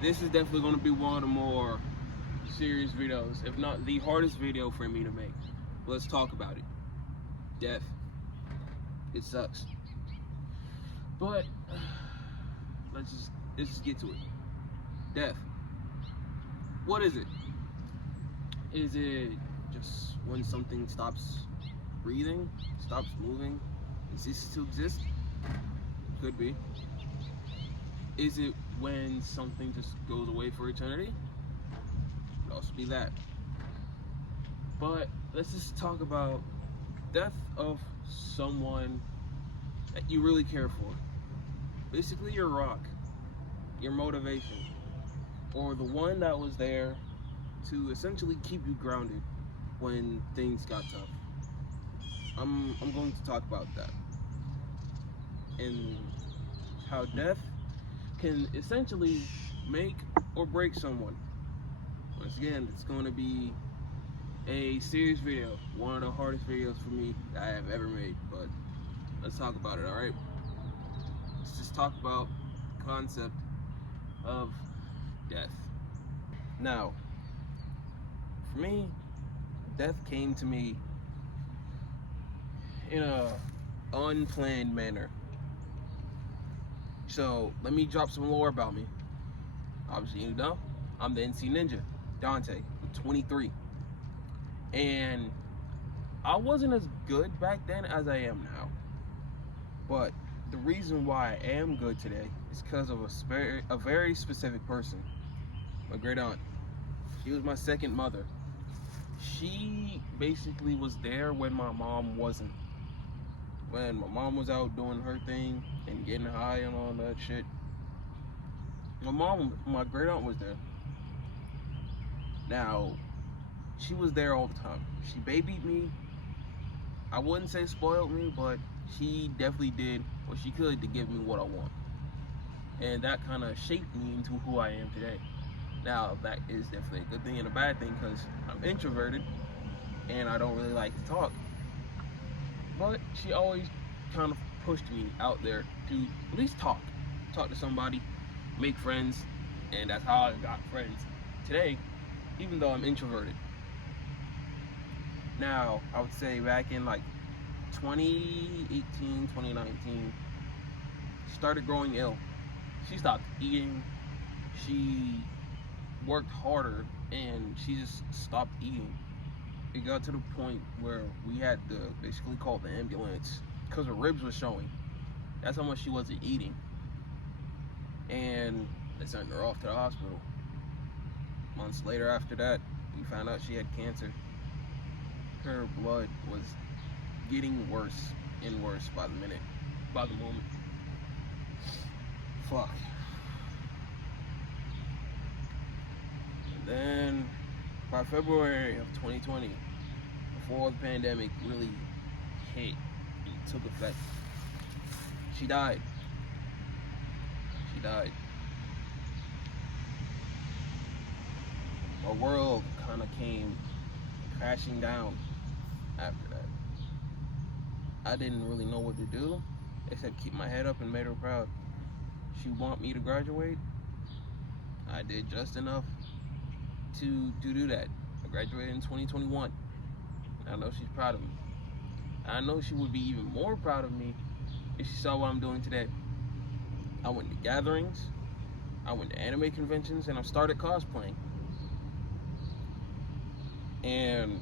This is definitely going to be one of the more serious videos, if not the hardest video for me to make. Let's talk about it. Death. It sucks. But let's just get to it. Death. What is it? Is it just when something stops breathing, stops moving, and ceases to exist? Could be. Is it when something just goes away for eternity? Could also be that. But let's just talk about death of someone that you really care for. Basically your rock, your motivation, or the one that was there to essentially keep you grounded when things got tough. I'm going to talk about that and how death can essentially make or break someone. Once again, it's going to be a serious video, one of the hardest videos for me that I have ever made, but let's talk about it, alright? Let's just talk about the concept of death. Now, for me, death came to me in a unplanned manner. So let me drop some lore about me. Obviously, you know, I'm the NC Ninja, Dante. I'm 23. And I wasn't as good back then as I am now. But the reason why I am good today is because of a very specific person. My great aunt. She was my second mother. She basically was there when my mom wasn't. When my mom was out doing her thing and getting high and all that shit, my great aunt was there. Now, she was there all the time. She babied me. I wouldn't say spoiled me, but she definitely did what she could to give me what I want. And that kind of shaped me into who I am today. Now, that is definitely a good thing and a bad thing because I'm introverted and I don't really like to talk. But she always kind of pushed me out there to at least talk to somebody, make friends, and that's how I got friends today, even though I'm introverted. Now, I would say back in like 2018, 2019, she started growing ill. She stopped eating, she worked harder, and she just stopped eating. It got to the point where we had to basically call the ambulance because her ribs were showing. That's how much she wasn't eating. And they sent her off to the hospital. Months later after that, we found out she had cancer. Her blood was getting worse and worse by the minute, by the moment. Fuck. And then by February of 2020, before the pandemic really hit and took effect, she died. She died. Our world kind of came crashing down after that. I didn't really know what to do except keep my head up and made her proud. She want me to graduate. I did just enough to do that. I graduated in 2021. I know she's proud of me. I know she would be even more proud of me if she saw what I'm doing today. I went to gatherings, I went to anime conventions, and I started cosplaying. And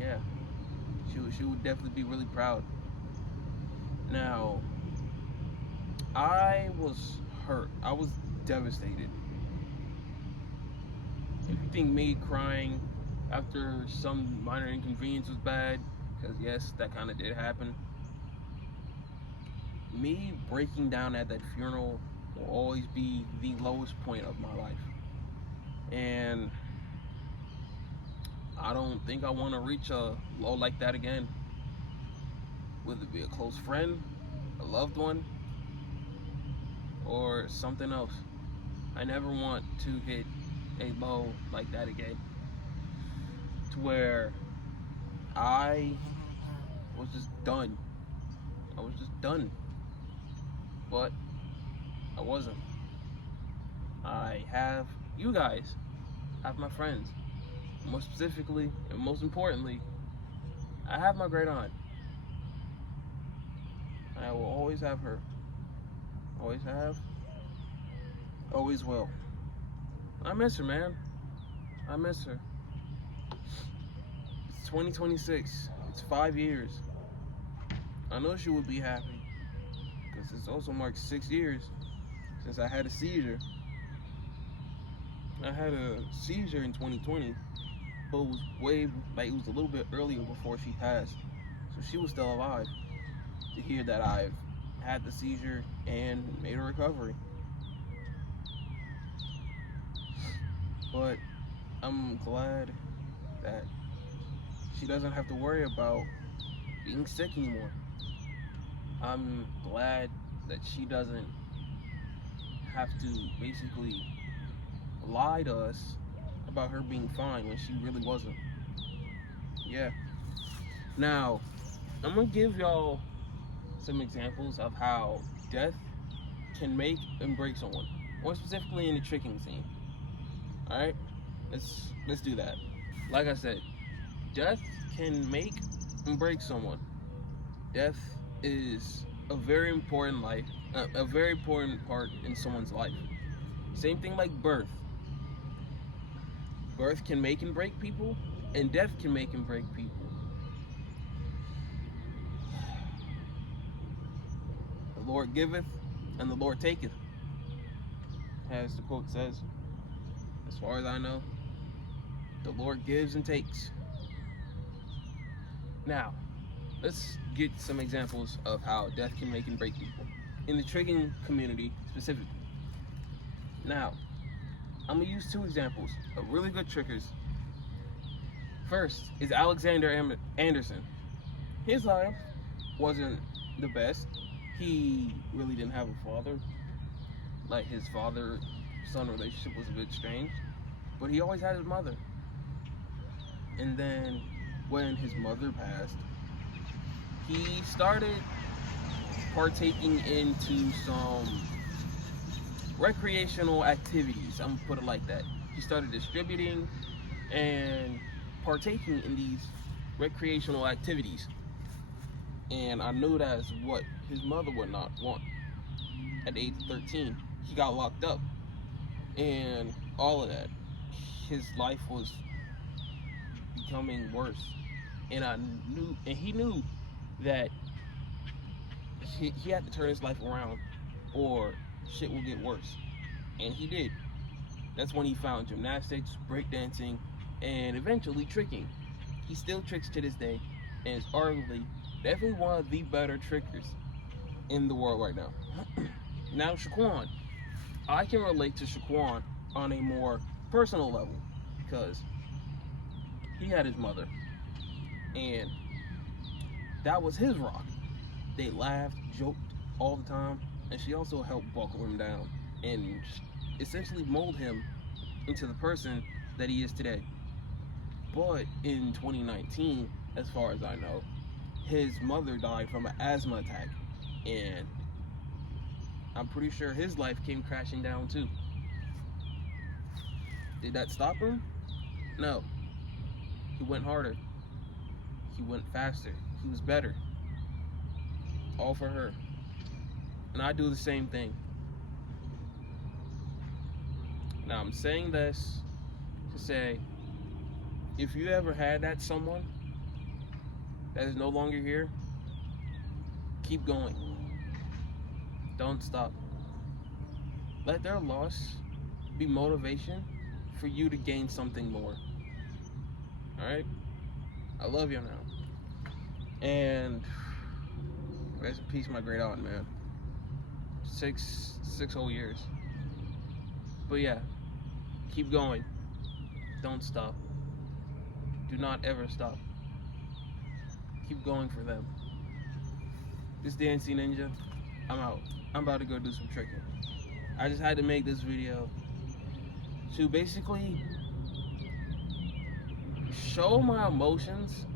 yeah, she would definitely be really proud. Now, I was hurt. I was devastated. If you think me crying after some minor inconvenience was bad, because yes, that kind of did happen, me breaking down at that funeral will always be the lowest point of my life. And I don't think I want to reach a low like that again. Whether it be a close friend, a loved one, or something else. I never want to hit a low like that again. To where I was just done. I was just done. But I wasn't. I have you guys. I have my friends. More specifically, and most importantly, I have my great aunt. I will always have her. Always have. Always will. I miss her, man. I miss her. It's 2026. It's 5 years. I know she would be happy because it's also marked 6 years since I had a seizure. I had a seizure in 2020, but it was it was a little bit earlier before she passed. So she was still alive to hear that I've had the seizure and made a recovery. But I'm glad that she doesn't have to worry about being sick anymore. I'm glad that she doesn't have to basically lie to us about her being fine when she really wasn't. Yeah. Now, I'm gonna give y'all some examples of how death can make and break someone, more specifically in the tricking scene. All right, let's do that. Like I said, death can make and break someone. Death is a very important a very important part in someone's life. Same thing like birth. Birth can make and break people, and death can make and break people. The Lord giveth, and the Lord taketh, as the quote says. As far as I know, the Lord gives and takes. Now, let's get some examples of how death can make and break people in the tricking community specifically. Now, I'm gonna use two examples of really good trickers. First is Alexander Anderson. His life wasn't the best. He really didn't have a father. Like, his father-son relationship was a bit strange, but he always had his mother. And then when his mother passed, he started partaking into some recreational activities. I'm gonna put it like that. He started distributing and partaking in these recreational activities. And I knew that's what his mother would not want. At age 13, he got locked up. And all of that. His life was becoming worse. And he knew that he had to turn his life around or shit will get worse. And he did. That's when he found gymnastics, breakdancing, and eventually tricking. He still tricks to this day, and is arguably definitely one of the better trickers in the world right now. Now, Shaquan. I can relate to Shaquan on a more personal level because he had his mother, and that was his rock. They laughed, joked all the time, and she also helped buckle him down and essentially mold him into the person that he is today. But in 2019, as far as I know, his mother died from an asthma attack, and I'm pretty sure his life came crashing down too. Did that stop him? No. He went harder. He went faster. He was better. All for her. And I do the same thing. Now, I'm saying this to say, if you ever had that someone that is no longer here, keep going. Don't stop. Let their loss be motivation for you to gain something more. Alright? I love you now. And rest in peace, my great aunt, man. Six whole years. But yeah, keep going. Don't stop. Do not ever stop. Keep going for them. This Dancy Ninja, I'm out. I'm about to go do some tricking. I just had to make this video to basically show my emotions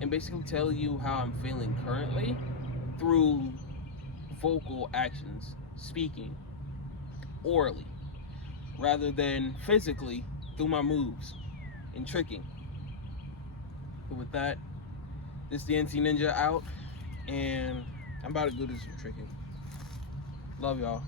and basically tell you how I'm feeling currently through vocal actions, speaking, orally. rather than physically through my moves and tricking. But with that, this is the NC Ninja out, and I'm about to go do some tricking. Love y'all.